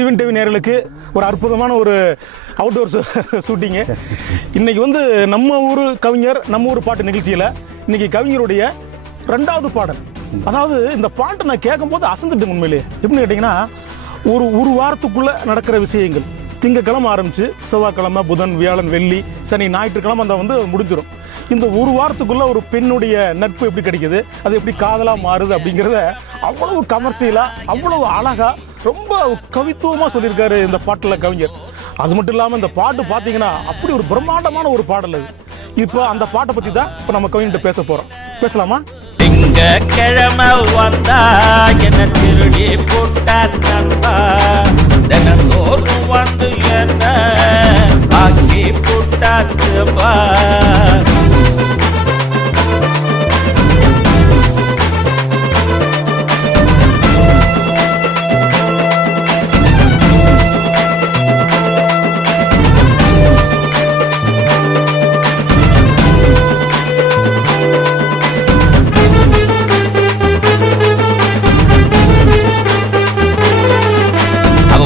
TV நேயர்களுக்கு ஒரு அற்புதமான ஒரு அவுட்டோர் ஷூட்டிங்கு. இன்னைக்கு வந்து நம்ம ஊர் கவிஞர் நம்ம ஊர் பாட்டு நிகழ்ச்சியில் இன்னைக்கு கவிஞருடைய 2வது பாடல். அதாவது இந்த பாட்டை நான் கேட்கும்போது அசந்துட்டேன் உண்மையிலேயே. எப்படின்னு கேட்டிங்கன்னா ஒரு வாரத்துக்குள்ளே நடக்கிற விஷயங்கள் திங்கக்கிழமை ஆரம்பித்து செவ்வாய்க்கிழமை புதன் வியாழன் வெள்ளி சனி ஞாயிற்றுக்கிழமை அந்த வந்து முடிஞ்சிடும். இந்த ஒரு வாரத்துக்குள்ள ஒரு பெண்ணுடைய நட்பு எப்படி கிடைக்குது, அது எப்படி காதலா மாறுது அப்படிங்கிறத அவ்வளவு கமர்ஷியலா அவ்வளவு அழகா ரொம்ப கவித்துவமா சொல்லியிருக்காரு இந்த பாட்டுல கவிஞர். அது மட்டும் இல்லாம இந்த பாட்டு பாத்தீங்கன்னா அப்படி ஒரு பிரம்மாண்டமான ஒரு பாடல் அது. இப்போ அந்த பாட்டை பத்தி தான் இப்போ நம்ம கவிஞர்கிட்ட பேச போறோம். பேசலாமா? கிழமை வந்தா என்ன திருடி போட்டார் நண்பா, தினந்தோறும் வந்து என்ன ஆக்கி போட்டாச்சுப்பா.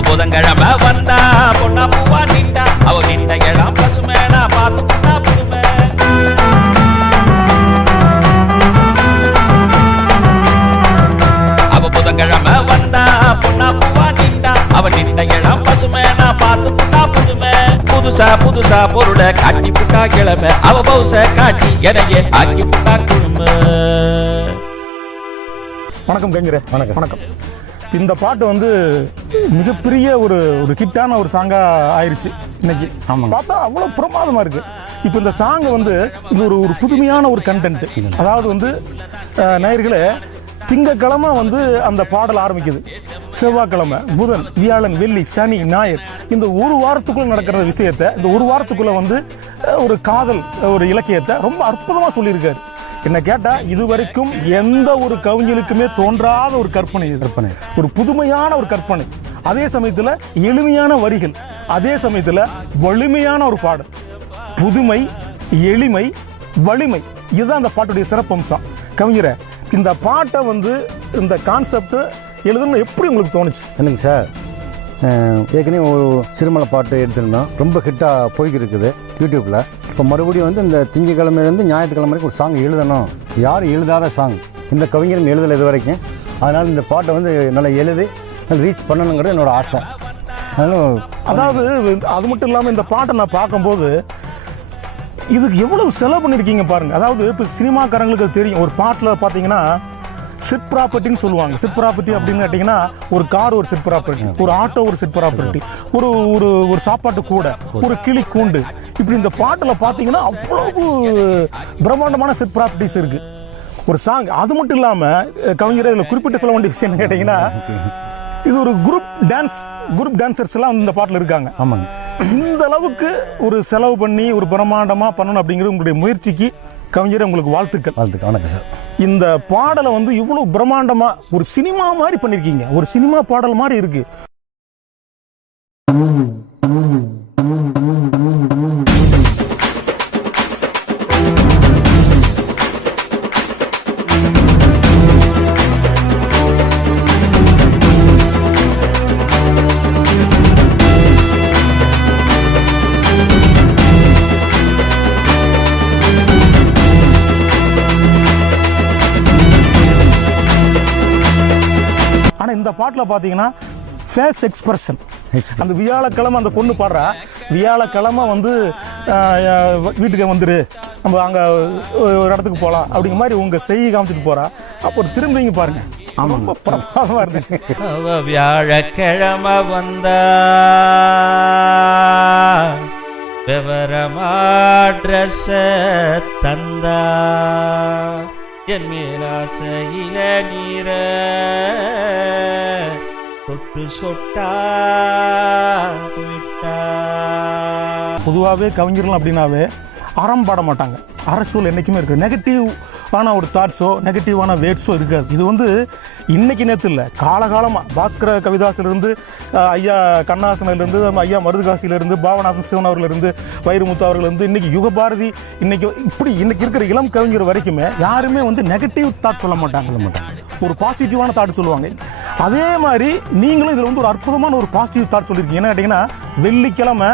புதன்கிழமை வந்தா பொண்ணா பூவா நின்றா, அவ நின்ற இடம் பசுமேனா பார்த்து பொண்ணா புதுமை. அவ புதன்கிழமை வந்தா பொண்ணா பூவா நின்றா, அவ நின்ற இடம் பசுமேனா பார்த்து பொண்ணா புதுமை. புதுசா புதுசா பொருளை காட்டி புட்டா கிழமை, அவ பௌச காட்டி எனையே ஆக்கி புட்டா குழுமை. வணக்கம் கவிஞரே. வணக்கம். வணக்கம். இந்த பாட்டு வந்து மிகப்பெரிய ஒரு ஹிட்டான ஒரு சாங்கா ஆயிடுச்சு இன்னைக்கு. பார்த்தா அவ்வளோ பிரமாதமா இருக்கு. இப்போ இந்த சாங்கை வந்து இது ஒரு புதுமையான ஒரு கண்டென்ட். அதாவது வந்து நேயர்களே, திங்கக்கிழமை வந்து அந்த பாடல் ஆரம்பிக்குது, செவ்வாய்க்கிழமை புதன் வியாழன் வெள்ளி சனி ஞாயிறு இந்த ஒரு வாரத்துக்குள்ள நடக்கிற விஷயத்தை இந்த ஒரு வாரத்துக்குள்ள வந்து ஒரு காதல் ஒரு இலக்கியத்தை ரொம்ப அற்புதமா சொல்லியிருக்காரு. என்ன கேட்டா இதுவரைக்கும் எந்த ஒரு கவிஞனுக்குமே தோன்றாத ஒரு கற்பனை, ஒரு புதுமையான ஒரு கற்பனை. அதே சமயத்துல எளிமையான வரிகள், அதே சமயத்துல வலிமையான ஒரு பாடல். புதுமை, எளிமை, வலிமை, இதுதான் அந்த பாட்டுடைய சிறப்பம்சம். கவிஞரை இந்த பாட்டை வந்து இந்த கான்செப்ட் எழுதணும் எப்படி உங்களுக்கு தோணுச்சு? என்னங்க சார், ஏற்கனவே ஒரு சிறுமலை பாட்டு எடுத்திருந்தோம், ரொம்ப ஹிட்டாக போய்கிருக்குது யூடியூப்பில். இப்போ மறுபடியும் வந்து இந்த திங்கக்கிழமையிலேருந்து ஞாயிற்றுக்கிழமை வரைக்கும் ஒரு சாங் எழுதணும். யாரும் எழுதாத சாங் இந்த கவிஞரும் எழுதலை இது வரைக்கும். அதனால் இந்த பாட்டை வந்து நல்லா எழுதி ரீச் பண்ணணுங்கிறது என்னோட ஆசை. அதாவது அது மட்டும் இல்லாமல் இந்த பாட்டை நான் பார்க்கும்போது இதுக்கு எவ்வளவு செலவு பண்ணியிருக்கீங்க பாருங்க. அதாவது இப்போ சினிமாக்காரங்களுக்கு தெரியும், ஒரு பாட்டில் பார்த்தீங்கன்னா செட் ப்ராப்பர்ட்டின்னு சொல்லுவாங்க. செட் ப்ராப்பர்ட்டி அப்படின்னு கேட்டிங்கன்னா ஒரு கார் ஒரு செட் ப்ராப்பர்ட்டி, ஒரு ஆட்டோ ஒரு செட் ப்ராப்பர்ட்டி, ஒரு ஒரு ஒரு சாப்பாட்டு கூட, ஒரு கிளி கூண்டு, இப்படி இந்த பாட்டில் பார்த்தீங்கன்னா அவ்வளவு பிரம்மாண்டமான செட் ப்ராப்பர்ட்டிஸ் இருக்கு ஒரு சாங். அது மட்டும் இல்லாமல் கவிஞர் இதில் குறிப்பிட்டு சொல்ல வேண்டிய விஷயம் கேட்டிங்கன்னா இது ஒரு குரூப் டான்சர்ஸ் எல்லாம் இந்த பாட்டில் இருக்காங்க. ஆமாங்க. இந்த அளவுக்கு ஒரு செலவு பண்ணி ஒரு பிரம்மாண்டமாக பண்ணணும் அப்படிங்கிறது உங்களுடைய முயற்சிக்கு கவிஞர் உங்களுக்கு வாழ்த்துக்கள். வணக்கம் சார். இந்த பாடலை வந்து இவ்வளவு பிரம்மாண்டமா ஒரு சினிமா மாதிரி பண்ணிருக்கீங்க. ஒரு சினிமா பாடல் மாதிரி இருக்கு. இந்த பாட்டில் பார்த்தீங்கன்னா ஃபேஸ் எக்ஸ்பிரஷன், அந்த வியாழக்கிழமை அந்த பொண்ணு பாடுறா, வியாழக்கிழமை வந்து வீட்டுக்கு வந்துரு, நம்ம அங்கே ஒரு இடத்துக்கு போகலாம் அப்படிங்கிற மாதிரி உங்கள் செய்தி காமிச்சிட்டு போகிறா. அப்போ திரும்பிங்க பாருங்க, ரொம்ப பிரமாதமாக இருந்துச்சு. வியாழக்கிழமை வந்தா விவரமா ட்ரெஸ் தந்தா, என் மேலாசையில நீர தொட்டு சொட்டா விட்டா. பொதுவாகவே கவிஞர்கள் அப்படின்னாவே அறம் பாட மாட்டாங்க. அறச்சூழல் என்றைக்குமே இருக்குது. நெகட்டிவான ஒரு தாட்ஸோ நெகட்டிவான வேர்ட்ஸோ இருக்காது. இது வந்து இன்னைக்கு நேற்று இல்லை, காலகாலமாக பாஸ்கர கவிதாசிலிருந்து ஐயா கண்ணாசனிலிருந்து ஐயா மருதுகாசியிலிருந்து பாவநாதன் சிவன் அவர்களிருந்து வைரமுத்து அவர்களிருந்து இன்னைக்கு யுகபாரதி, இன்னைக்கு இருக்கிற இளம் கவிஞர் வரைக்குமே யாருமே வந்து நெகட்டிவ் தாட் சொல்ல மாட்டாங்க. ஒரு பாசிட்டிவான தாட் சொல்லுவாங்க. அதே மாதிரி நீங்களும் இதில் வந்து ஒரு அற்புதமான ஒரு பாசிட்டிவ் தாட் சொல்லியிருக்கீங்க. என்ன கேட்டிங்கன்னா, வெள்ளிக்கிழமை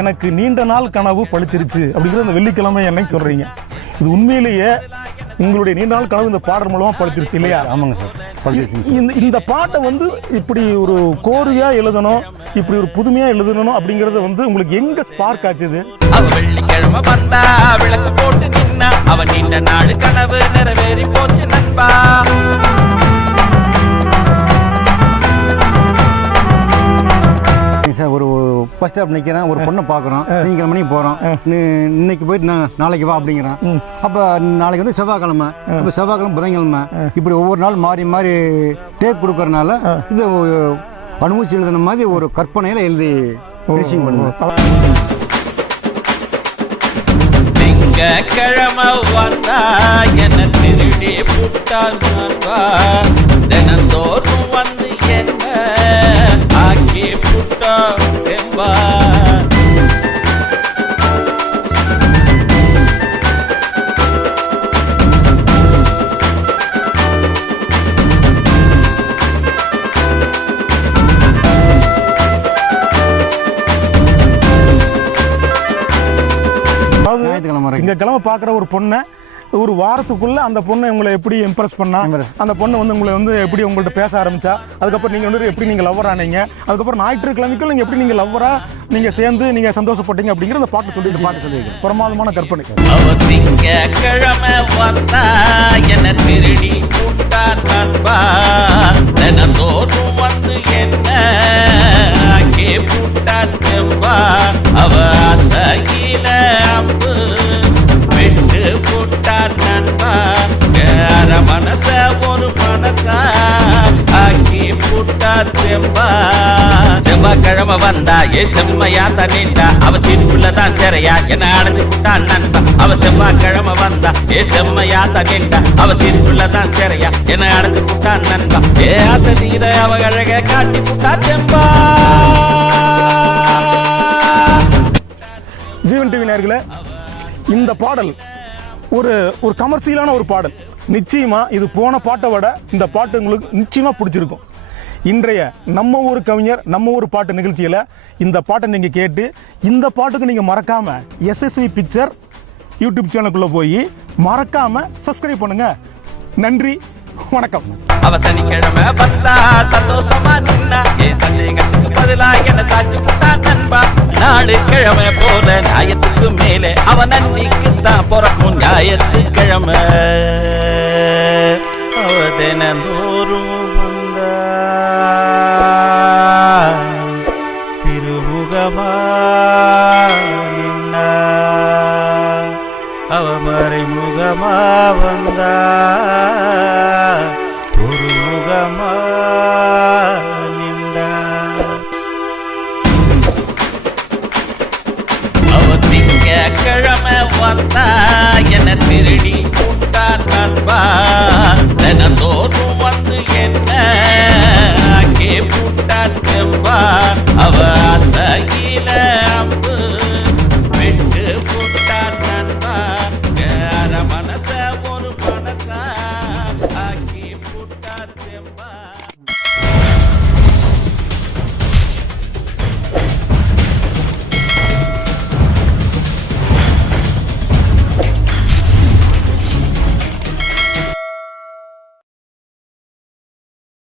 எனக்கு நீண்ட நாள் கனவு பழிச்சிருச்சு அப்படிங்கிற அந்த வெள்ளிக்கிழமை என்னைக்கு சொல்கிறீங்க. இது உண்மையிலேயே உங்களுடைய நீண்ட நாள் கனவு இந்த பாடல் மூலமாக பழிச்சிருச்சு இல்லையா? ஆமாங்க சார், இந்த பாட்டை வந்து இப்படி ஒரு கோரியாக எழுதணும், இப்படி ஒரு புதுமையாக எழுதணும் அப்படிங்கிறது வந்து உங்களுக்கு எங்கே ஸ்பார்க் ஆச்சுது? அவ வெள்ளிக்கிழமை வந்தா விளக்கு போட்டு நின்னா அவன் நீண்ட நாள் கனவு நிறைவேறி போச்சு நண்பா. சார் ஒரு பஸ் ஸ்டாப் நிற்கிறேன், ஒரு பொண்ணை பார்க்குறோம், நீங்கள் மணிக்கு போகிறோம், இன்னைக்கு போயிட்டு நான் நாளைக்கு வா அப்படிங்கிறேன். அப்போ நாளைக்கு வந்து செவ்வாய்க்கிழமை, இப்போ செவ்வாய்க்கிழமை புதன்கிழமை, இப்படி ஒவ்வொரு நாள் மாறி மாறி டேப் கொடுக்கறனால இது அனுபவிச்சு எழுதுன மாதிரி ஒரு கற்பனையில் எழுதி ஃபினிஷிங் பண்ணுவேன். கிழமை வந்தா என்ன திருடி புட்டான் தினந்தோறும் வந்து என்ன ஆக்கி புட்டா என்பா. திங்கக்கிழமை பார்க்குற ஒரு பொண்ணை ஒரு வாரத்துக்குள்ள அந்த பொண்ணை உங்களை எப்படி இம்ப்ரெஸ் பண்ணா, அந்த பொண்ணு வந்து உங்களை வந்து எப்படி உங்கள்கிட்ட பேச ஆரம்பிச்சா, அதுக்கப்புறம் நீங்கள் வந்து எப்படி நீங்கள் லவ்வர் ஆனீங்க, அதுக்கப்புறம் ஞாயிற்றுக்கிழமைக்குள் நீங்கள் எப்படி நீங்கள் லவ்வரா நீங்கள் சேர்ந்து நீங்கள் சந்தோஷப்பட்டீங்க அப்படிங்கிற அந்த பாட்டு சொல்லியிருக்கேன். பிரமாதமான கற்பனை. கிழமை வந்தா என்ன திருடி கூட்டான் நண்பா தினந்தோறும் வந்து என்ன ஆக்கி புட்டான் என்பா. அவ அசகில அம்பு விட்டு புட்டான் நண்பா மனச ஒரு மனசா ஆக்கி புட்டான் என்பா. செவ்வாய்க்கிழமை வந்தா செம்மையா தண்ணிண்டா அவ சீட்டுக்குள்ளதான் சிறையா என்ன அடைஞ்சு புட்டான் நண்பா. அவ செவ்வாய்க்கிழமை வந்தா செம்மையா தண்ணிண்டா அவ சீட்டுக்குள்ளதான் சிறையா என்ன அடைஞ்சு புட்டான் நண்பா. ஆசை தீர அவ அழக காட்டி புட்டான் செம்பா. ஜீவன் டிவி நேயர்களே, இந்த பாடல் ஒரு கமர்ஷியலான ஒரு பாடல். நிச்சயமா இது போன பாட்டை விட இந்த பாட்டு உங்களுக்கு நிச்சயமா பிடிச்சிருக்கும். இன்றைய நம்ம ஊர் கவிஞர் நம்ம ஊர் பாட்டு நிகழ்ச்சியில் இந்த பாட்டை நீங்கள் கேட்டு இந்த பாட்டுக்கு நீங்கள் மறக்காம SSV பிக்சர் யூடியூப் சேனலுக்குள்ளே போய் மறக்காம சப்ஸ்கிரைப் பண்ணுங்க. நன்றி, வணக்கம். அவ சனிக்கிழமை வந்தா சந்தோஷமா நின்னா சந்தேகத்துக்கு பதிலா என்ன சாட்சி புட்டான் நண்பா. நாடு கிழமை போல நியாயத்துக்கு மேலே அவன் அன்னைக்குத்தான் பிறக்கும் ஞாயிற்றுக்கிழமை. அவ தினந்தோறும் வந்தா திருமுகமா நின்னா அவ மறைமுகமா வந்தா ஒரு முகமா நின்றா. அவ திங்கக்கிழமை வந்தா என்ன திருடி கூட்டான் நண்பா தினந்தோ